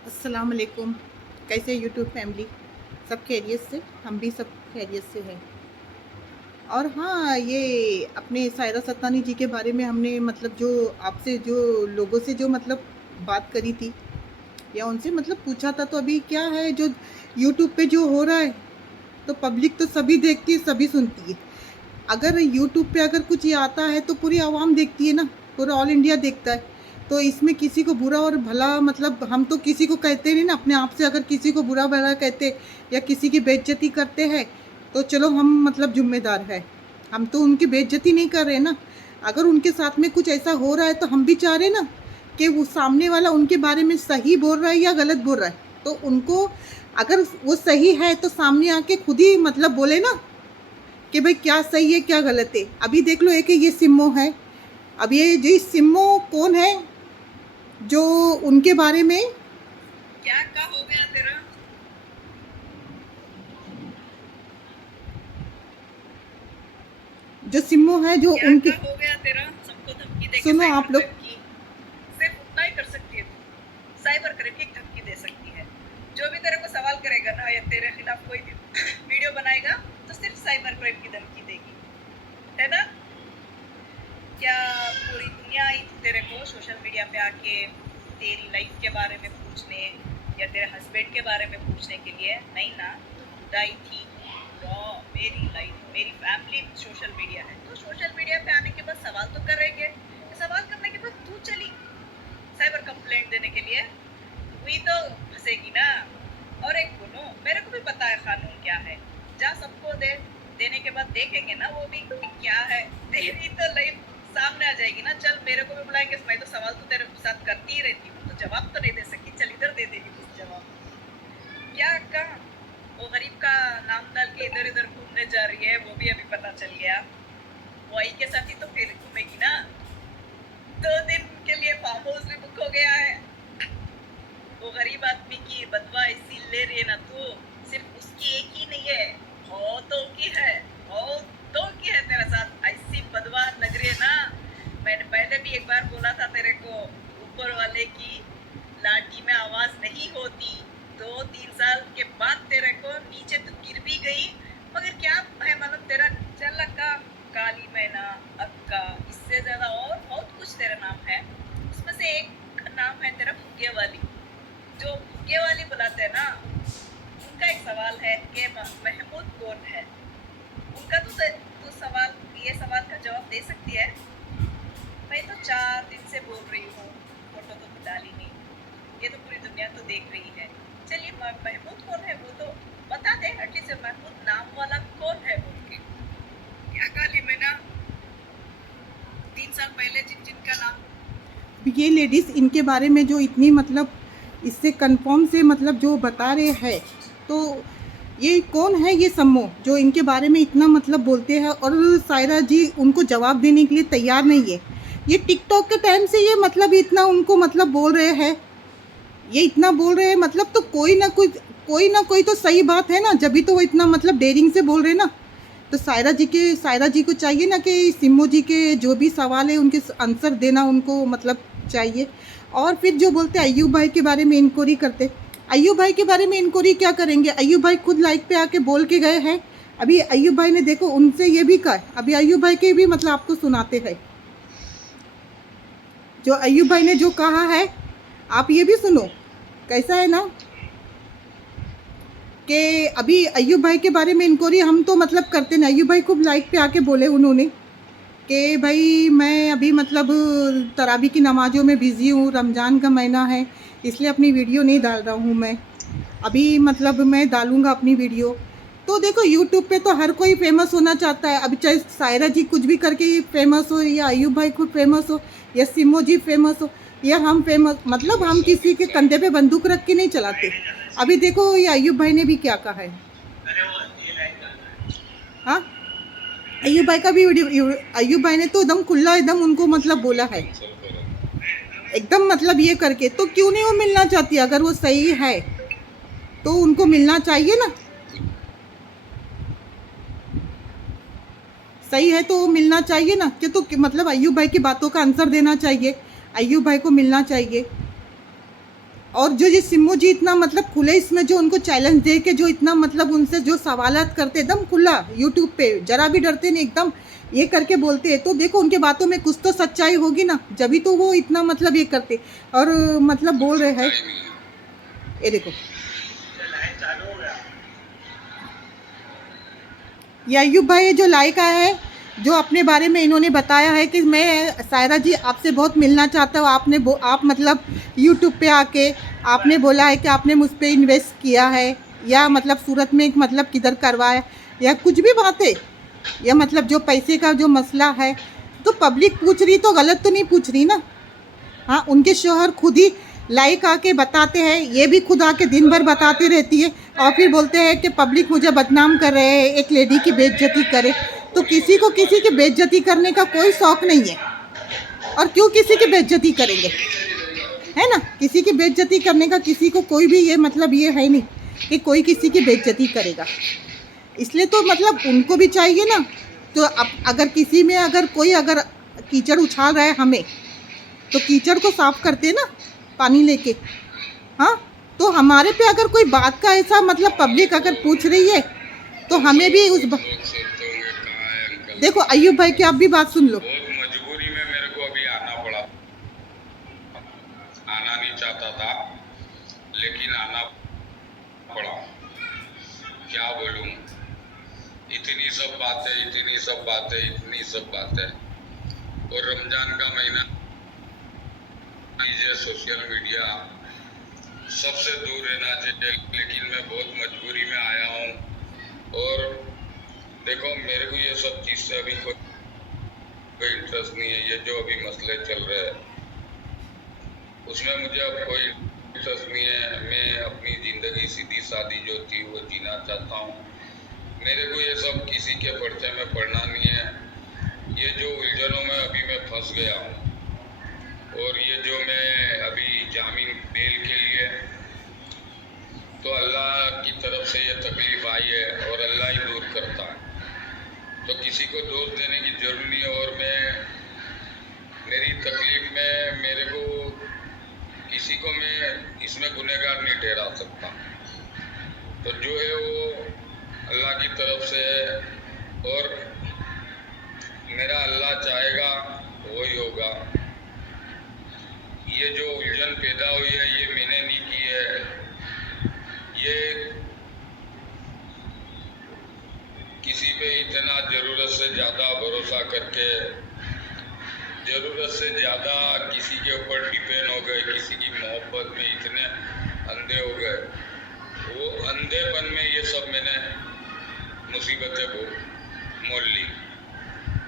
अस्सलाम वालेकुम। कैसे यूट्यूब फैमिली? सब खैरियत से? हम भी सब खैरियत से हैं। और हाँ, ये अपने सायरा सत्तानी जी के बारे में हमने मतलब जो आपसे जो लोगों से जो मतलब बात करी थी या उनसे मतलब पूछा था, तो अभी क्या है जो यूट्यूब पे जो हो रहा है, तो पब्लिक तो सभी देखती है, सभी सुनती है। अगर यूट्यूब पे अगर कुछ ये आता है तो पूरी आवाम देखती है ना, पूरा ऑल इंडिया देखता है। तो इसमें किसी को बुरा और भला मतलब हम तो किसी को कहते नहीं ना, अपने आप से अगर किसी को बुरा भला कहते या किसी की बेइज्जती करते हैं, तो चलो हम मतलब ज़िम्मेदार है। हम तो उनकी बेइज्जती नहीं कर रहे ना। अगर उनके साथ में कुछ ऐसा हो रहा है तो हम भी चाह रहे ना कि वो सामने वाला उनके बारे में सही बोल रहा है या गलत बोल रहा है। तो उनको अगर वो सही है तो सामने आके खुद ही मतलब बोले ना कि भाई क्या सही है क्या गलत है। अभी देख लो, एक ये सिम्मो है। अब ये जो सिम्मो कौन है जो उनके बारे में क्या हो गया तेरा? जो सिम्मो है जो क्या उनके हो गया तेरा? सबको धमकी दे के सुनो आप लोग की सिर्फ उतना ही कर सकती है तू। साइबर क्राइम की धमकी दे सकती है। जो भी तेरे को सवाल करेगा ना या तेरे खिलाफ कोई वीडियो बनाएगा तो सिर्फ साइबर क्राइम की धमकी देगी, है ना? क्या पूरी दुनिया आई थी तेरे को सोशल मीडिया पे आके तेरी लाइफ के बारे में पूछने या तेरे हस्बैंड के बारे में पूछने के लिए? नहीं ना, तू खुद आई थी। तो मेरी लाइफ मेरी फैमिली सोशल मीडिया है, तो सोशल मीडिया पे आने के बाद सवाल तो करेंगे। सवाल करने के बाद तू चली साइबर कंप्लेंट देने के लिए, वही तो फंसेगी ना। और एक बोलो, मेरे को भी पता है कानून क्या है। जा सबको दे, देने के बाद देखेंगे ना वो भी क्या है। तेरी तो लाइफ सामने आ जाएगी ना। चल मेरे को भी बुलाएंगे, मैं तो सवाल तो तेरे साथ करती ही रहती हूँ, तो जवाब तो नहीं दे सकी। चल इधर दे देगी कुछ जवाब। क्या कहा? वो गरीब का नाम डाल के इधर इधर घूमने जा रही है, वो भी अभी पता चल गया। वो आई के साथ ही तो फिर घूमेगी ना। 2 दिन के लिए फार्म हाउस भी बुक हो गया है। वो गरीब आदमी की बदवा इसी ले रही है ना तू। सिर्फ उसकी एक ही नहीं है, बहुतों की है। बहुतों की है तेरे साथ ऐसी बदवा लग रही है ना। मैंने पहले भी एक बार बोला था तेरे को, ऊपर वाले की लाठी में आवाज नहीं होती। 2-3 साल के बाद तेरे को नीचे तो गिर भी गई, मगर क्या है मालूम तेरा? चल का काली मैना अक्का, इससे ज्यादा और बहुत कुछ तेरा नाम है। उसमें से एक नाम है तेरा फुगे वाली। जो फुगे वाली बुलाते हैं ना, उनका एक सवाल है कि महमूद कौन है। उनका तो सवाल, ये सवाल का जवाब दे सकती है? मैं तो 4 दिन से बोल रही हूँ, फोटो तो डाली नहीं। ये तो पूरी दुनिया तो देख रही है। चलिए महमूद कौन है वो तो बता दे एटलीस्ट। महमूद नाम वाला कौन है बोल के। क्या काली मैना 3 साल पहले जिनका नाम, ये लेडीज़ इनके बारे में जो इतनी मतलब इससे कंफर्म से मतलब जो बता रहे हैं, तो ये कौन है ये सम्मो जो इनके बारे में इतना मतलब बोलते हैं और सायरा जी उनको जवाब देने के लिए तैयार नहीं है। ये टिकटॉक के टाइम से ये मतलब इतना उनको मतलब बोल रहे हैं, ये इतना बोल रहे हैं मतलब, तो कोई ना कोई तो सही बात है ना, जब भी तो वो इतना मतलब डेयरिंग से बोल रहे हैं ना। तो सायरा जी को चाहिए ना कि सिम्मो जी के जो भी सवाल है उनके आंसर देना उनको मतलब चाहिए। और फिर जो बोलते अय्यूब भाई के बारे में इंक्वायरी करते, अय्यूब भाई के बारे में इंक्वायरी क्या करेंगे? अय्यूब भाई खुद लाइक पे आके बोल के गए हैं। अभी अय्यूब भाई ने देखो उनसे ये भी कहा, अभी अय्यूब भाई के भी मतलब आपको सुनाते हैं। जो अय्यूब भाई ने जो कहा है आप ये भी सुनो, कैसा है ना कि अभी अय्यूब भाई के बारे में इंक्वायरी हम तो मतलब करते ना। अय्यूब भाई खूब लाइक पे आके बोले उन्होंने कि भाई मैं अभी मतलब तरावी की नमाज़ों में बिज़ी हूँ, रमज़ान का महीना है इसलिए अपनी वीडियो नहीं डाल रहा हूँ मैं। अभी मतलब मैं डालूँगा अपनी वीडियो। तो देखो यूट्यूब पे तो हर कोई फेमस होना चाहता है। अभी चाहे सायरा जी कुछ भी करके फेमस हो या अय्यूब भाई खुद फेमस हो या सिमो जी फेमस हो या हम फेमस, मतलब हम किसी के कंधे पे बंदूक रख के नहीं चलाते। अभी देखो ये अय्यूब भाई ने भी क्या कहा है। हाँ, अय्यूब भाई का भी वीडियो, अय्यूब भाई ने तो एकदम खुला एकदम उनको मतलब बोला है एकदम मतलब ये करके। तो क्यों नहीं वो मिलना चाहती? अगर वो सही है तो उनको मिलना चाहिए ना। सही है तो मिलना चाहिए ना कि, तो मतलब अय्यूब भाई की बातों का आंसर देना चाहिए, अय्यूब भाई को मिलना चाहिए। और जो ये सिम्मू जी इतना मतलब खुले इसमें जो उनको चैलेंज दे के जो इतना मतलब उनसे जो सवालात करते एकदम खुला यूट्यूब पे, जरा भी डरते नहीं, एकदम ये करके बोलते हैं। तो देखो उनके बातों में कुछ तो सच्चाई होगी ना, जब तो वो इतना मतलब ये करते और मतलब बोल रहे हैं। ये देखो ये अय्यूब भाई जो लाइक आया है, जो अपने बारे में इन्होंने बताया है कि मैं सायरा जी आपसे बहुत मिलना चाहता हूँ। आप मतलब यूट्यूब पे आके आपने बोला है कि आपने मुझ पे इन्वेस्ट किया है, या मतलब सूरत में मतलब किधर करवाया, या कुछ भी बात है, या मतलब जो पैसे का जो मसला है। तो पब्लिक पूछ रही तो गलत तो नहीं पूछ रही ना। हाँ, उनके शोहर खुद ही लाइक आके बताते हैं, ये भी खुद आके दिन भर बताती रहती है और फिर बोलते हैं कि पब्लिक मुझे बदनाम कर रहे हैं, एक लेडी की बेइज्जती करे। तो किसी को किसी की बेइज्जती करने का कोई शौक नहीं है, और क्यों किसी की बेइज्जती करेंगे, है ना। किसी की बेइज्जती करने का किसी को कोई भी ये मतलब ये है नहीं कि कोई किसी की बेइज्जती करेगा। इसलिए तो मतलब उनको भी चाहिए ना। तो अब अगर किसी में अगर कोई अगर कीचड़ उछाल रहा है हमें, तो कीचड़ को साफ करते हैं ना पानी लेके। हाँ, तो हमारे पे अगर कोई बात का ऐसा मतलब पब्लिक अगर पूछ रही है तो हमें भी देखो अय्यूब भाई की आप भी बात सुन लो। बहुत मजबूरी में मेरे को अभी आना पड़ा, आना नहीं चाहता था लेकिन आना पड़ा। क्या बोलूं, इतनी सब बातें और रमजान का महीना, सोशल मीडिया सबसे दूर रहना चाहिए, लेकिन मैं बहुत मजबूरी में आया हूँ। और देखो मेरे को ये सब चीज़ से अभी कोई इंटरेस्ट नहीं है। ये जो अभी मसले चल रहे हैं उसमें मुझे अब कोई इंटरेस्ट नहीं है। मैं अपनी ज़िंदगी सीधी सादी जो थी वो जीना चाहता हूँ। मेरे को ये सब किसी के पर्चे में पढ़ना नहीं है। ये जो उलझनों में अभी मैं फंस गया हूँ, और ये जो मैं अभी जामीन बेल के लिए, तो अल्लाह की तरफ से ये तकलीफ आई है और अल्लाह ही दूर करता है, तो किसी को दोष देने की जरूरत नहीं है। और मेरी तकलीफ में मेरे को किसी को मैं इसमें गुनहगार नहीं ठहरा सकता। तो जो है वो अल्लाह की तरफ से है, और मेरा अल्लाह चाहेगा वही होगा। ये जो उलझन पैदा हुई है ये मैंने नहीं की है। ये किसी पे इतना ज़रूरत से ज़्यादा भरोसा करके, ज़रूरत से ज़्यादा किसी के ऊपर डिपेंड हो गए, किसी की मोहब्बत में इतने अंधे हो गए। वो अंधेपन में ये सब मैंने मुसीबतें मोल ली।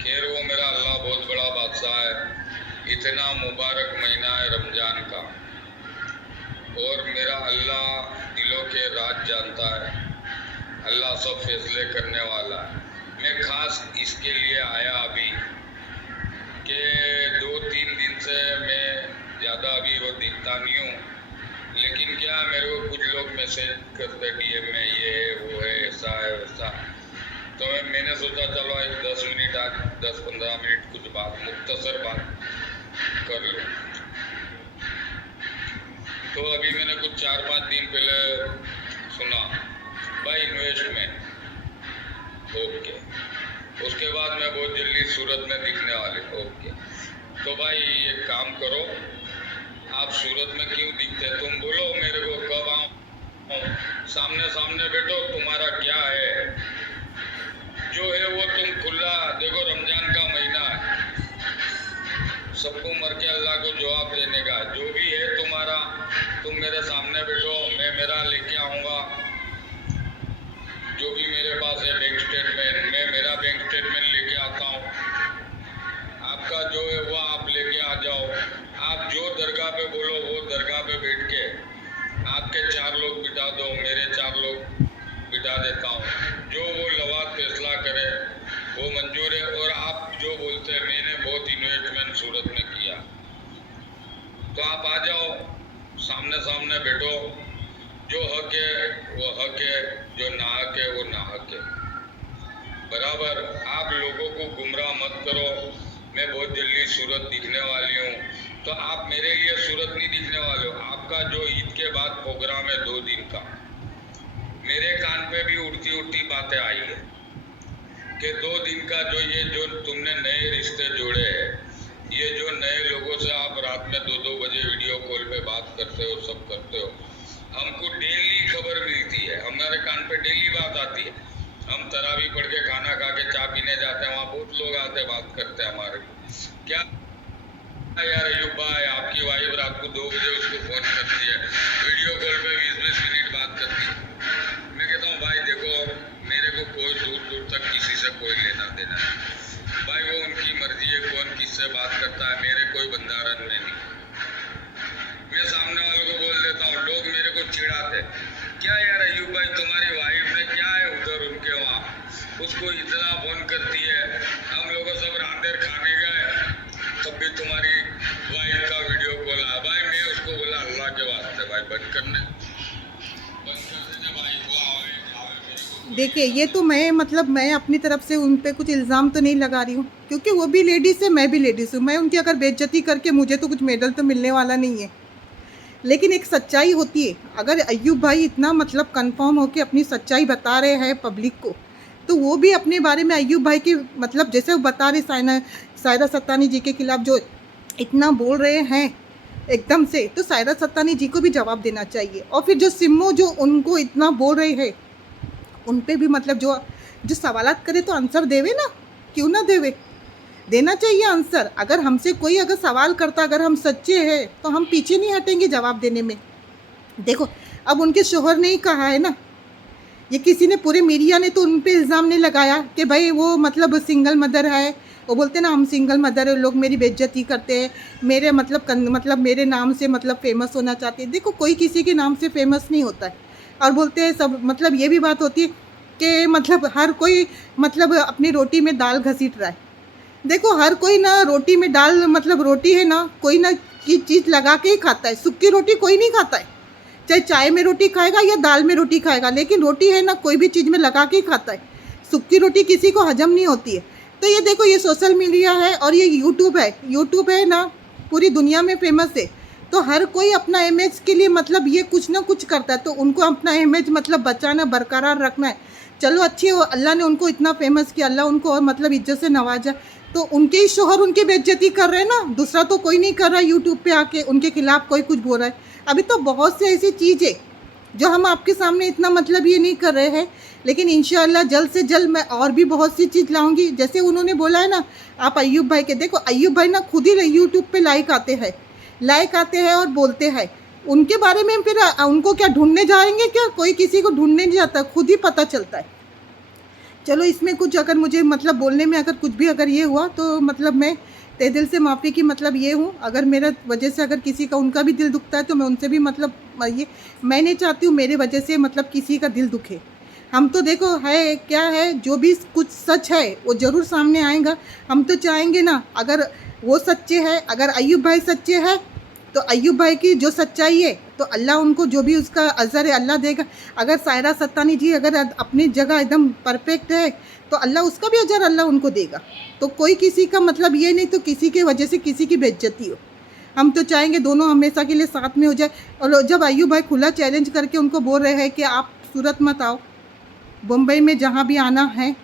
खैर वो मेरा अल्लाह बहुत बड़ा बादशाह है। इतना मुबारक महीना है रमज़ान का, और मेरा अल्लाह दिलों के राज जानता है। अल्लाह सब फैसले करने वाला है। मैं खास इसके लिए आया अभी कि 2-3 दिन से मैं ज़्यादा अभी वो दिखता नहीं हूँ, लेकिन क्या मेरे को कुछ लोग मैसेज करते डीएम में, ये है वो है, ऐसा है वैसा। तो मैंने सोचा चलो एक 10-15 मिनट कुछ बात, मुख्तसर बात कर लो। तो अभी मैंने कुछ 4-5 दिन पहले सुना भाई इन्वेस्टमेंट, ओके। उसके बाद मैं बहुत जल्दी सूरत में दिखने वाले, ओके। तो भाई एक काम करो, आप सूरत में क्यों दिखते, तुम बोलो मेरे को कब आऊँ, सामने सामने बैठो, तुम्हारा क्या है जो है वो तुम खुला। देखो रमजान का महीना है, सबको मर के अल्लाह को जवाब देने का। जो भी है तुम्हारा, तुम मेरे सामने बैठो, मैं मेरा लेके आऊँगा। जो भी मेरे पास है बैंक स्टेटमेंट, मैं मेरा बैंक स्टेटमेंट लेके आता हूँ। आपका जो है वो आप लेके आ जाओ। आप जो दरगाह पे बोलो वो दरगाह पे बैठ के आपके 4 लोग बिठा दो, मेरे 4 लोग बिठा देता हूँ। जो वो लवाद फैसला करे वो मंजूर है। और आप जो बोलते हैं, मैंने बहुत इन्वेस्टमेंट सूरत में किया, तो आप आ जाओ, सामने सामने बैठो। जो हक है वो हक है, जो नाहक है वो नाहक है। बराबर, आप लोगों को गुमराह मत करो। मैं बहुत जल्दी सूरत दिखने वाली हूँ, तो आप मेरे लिए सूरत नहीं दिखने वाले हो। आपका जो ईद के बाद प्रोग्राम है 2 दिन का, मेरे कान पे भी उड़ती उड़ती बातें आई है कि 2 दिन का जो तुमने नए रिश्ते जोड़े हैं, ये जो नए लोगों से आप रात में 2-2 बजे वीडियो कॉल पे बात करते हो, सब करते हो, हमको डेली खबर मिलती है, हमारे कान पे डेली बात आती है। हम तरावी पढ़ के खाना खा के चाय पीने जाते हैं, वहाँ बहुत लोग आते बात करते हैं हमारे। क्या यार अयूब भाई, आपकी वाइफ रात को 2 बजे उसको फोन करती है, वीडियो कॉल पे 20-20 मिनट बात करती है। मैं कहता हूँ भाई देखो, मेरे को कोई दूर दूर तक किसी से कोई लेना देना नहीं भाई, वो उनकी मर्जी है कौन किससे बात करता है, मेरे कोई बंधारण में नहीं। मैं सामने वालों को बोल देता हूँ, लोग मेरे को चिढ़ाते, क्या यार अयूब भाई तुम्हारी वाइफ ने क्या है उधर उनके वहाँ, उसको इतना फोन करती है, हम लोग सब रांधेर खाने गए तब भी तुम्हारी वाइफ का वीडियो कॉल आया। भाई मैं उसको बोला अल्लाह के वास्ते भाई बंद कर देने भाई, वो आवे। देखिए ये तो मैं अपनी तरफ से उन पे कुछ इल्ज़ाम तो नहीं लगा रही हूँ, क्योंकि वो भी लेडीज़ है, मैं भी लेडीज़ हूँ। मैं उनकी अगर बेइज्जती करके मुझे तो कुछ मेडल तो मिलने वाला नहीं है, लेकिन एक सच्चाई होती है। अगर अयूब भाई इतना कंफर्म हो के अपनी सच्चाई बता रहे हैं पब्लिक को, तो वो भी अपने बारे में अयूब भाई की जैसे वो बता रहे सायरा सत्तानी जी के खिलाफ जो इतना बोल रहे हैं एकदम से, तो सायरा सत्तानी जी को भी जवाब देना चाहिए। और फिर जो सिम्मो जो उनको इतना बोल रहे हैं, उन पे भी जो सवालात करे तो आंसर देवे ना, क्यों ना देवे, देना चाहिए आंसर। अगर हमसे कोई अगर सवाल करता, अगर हम सच्चे हैं तो हम पीछे नहीं हटेंगे जवाब देने में। देखो अब उनके शोहर ने ही कहा है ना, ये किसी ने पूरे मीडिया ने तो उन पे इल्ज़ाम नहीं लगाया कि भाई वो सिंगल मदर है। वो बोलते ना हम सिंगल मदर है, लोग मेरी बेइज्जती करते हैं, मेरे मेरे नाम से फेमस होना चाहते हैं। देखो कोई किसी के नाम से फेमस नहीं होता है। और बोलते हैं सब ये भी बात होती है कि हर कोई अपनी रोटी में दाल घसीट रहा है। देखो हर कोई ना रोटी में दाल रोटी है ना, कोई ना की चीज़ लगा के ही खाता है। सूखी रोटी कोई नहीं खाता है, चाहे चाय में रोटी खाएगा या दाल में रोटी खाएगा, लेकिन रोटी है ना कोई भी चीज़ में लगा के ही खाता है। सूखी रोटी किसी को हजम नहीं होती है। तो ये देखो ये सोशल मीडिया है और ये यूट्यूब है ना, पूरी दुनिया में फेमस है। तो हर कोई अपना इमेज के लिए ये कुछ ना कुछ करता है, तो उनको अपना इमेज बचाना, बरकरार रखना है। चलो अच्छी हो, अल्लाह ने उनको इतना फेमस किया, अल्लाह उनको और इज्जत से नवाजा। तो उनके ही शोहर उनकी बेइज्जती कर रहे हैं ना, दूसरा तो कोई नहीं कर रहा है। यूट्यूब पे आके उनके खिलाफ कोई कुछ बोल रहा है। अभी तो बहुत सी ऐसी चीज़ें जो हम आपके सामने इतना ये नहीं कर रहे हैं, लेकिन इंशाअल्लाह जल्द से जल्द मैं और भी बहुत सी चीज़ लाऊंगी। जैसे उन्होंने बोला है ना, आप अयूब भाई के देखो, अयूब भाई ना खुद ही यूट्यूब पे लाइक आते हैं और बोलते हैं उनके बारे में। फिर उनको क्या ढूंढने जाएंगे क्या? कोई किसी को ढूंढने नहीं जाता, खुद ही पता चलता है। चलो इसमें कुछ अगर मुझे बोलने में अगर कुछ भी अगर ये हुआ तो मैं तहे दिल से माफ़ी की ये हूँ। अगर मेरा वजह से अगर किसी का उनका भी दिल दुखता है तो मैं उनसे भी ये मैं नहीं चाहती हूँ मेरे वजह से किसी का दिल दुखे। हम तो देखो है क्या है, जो भी कुछ सच है वो ज़रूर सामने आएगा। हम तो चाहेंगे ना, अगर वो सच्चे हैं, अगर अयूब भाई सच्चे हैं तो अयूब भाई की जो सच्चाई है तो अल्लाह उनको जो भी उसका अज़र है अल्लाह देगा। अगर सायरा सत्तानी जी अगर अपनी जगह एकदम परफेक्ट है तो अल्लाह उसका भी अजर अल्लाह उनको देगा। तो कोई किसी का ये नहीं तो किसी के वजह से किसी की बेइज्जती हो। हम तो चाहेंगे दोनों हमेशा के लिए साथ में हो जाए। और जब अयूब भाई खुला चैलेंज करके उनको बोल रहे हैं कि आप सूरत मत आओ, बम्बई में जहाँ भी आना है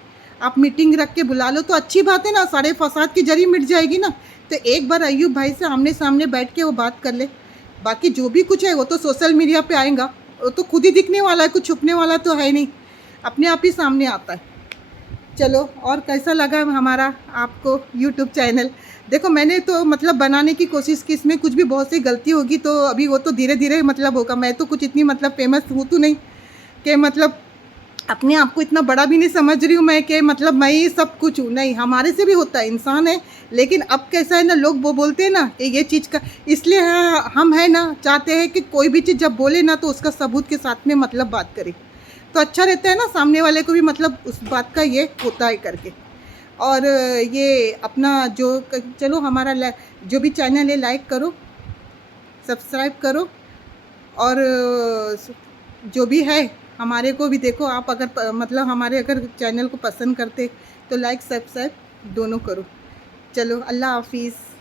आप मीटिंग रख के बुला लो, तो अच्छी बात है ना, सारे फसाद की जड़ी मिट जाएगी ना। तो एक बार अयूब भाई से आमने सामने बैठ के वो बात कर ले। बाकी जो भी कुछ है वो तो सोशल मीडिया पे आएगा, वो तो खुद ही दिखने वाला है, कुछ छुपने वाला तो है नहीं, अपने आप ही सामने आता है। चलो और कैसा लगा हमारा आपको यूट्यूब चैनल? देखो मैंने तो बनाने की कोशिश की, इसमें कुछ भी बहुत सी गलती होगी तो अभी वो तो धीरे धीरे होगा। मैं तो कुछ इतनी फेमस हूँ तो नहीं कि अपने आप को इतना बड़ा भी नहीं समझ रही हूँ मैं कि मैं ही सब कुछ हूँ। नहीं, हमारे से भी होता है, इंसान है। लेकिन अब कैसा है ना, लोग वो बोलते हैं ना कि ये चीज़ का, इसलिए हम है ना चाहते हैं कि कोई भी चीज़ जब बोले ना तो उसका सबूत के साथ में बात करें तो अच्छा रहता है ना, सामने वाले को भी उस बात का ये होता है करके। और ये अपना चलो हमारा जो भी चैनल है लाइक करो, सब्सक्राइब करो, और जो भी है हमारे को भी देखो आप अगर हमारे अगर चैनल को पसंद करते तो लाइक सब्सक्राइब दोनों करो। चलो अल्लाह हाफिज़।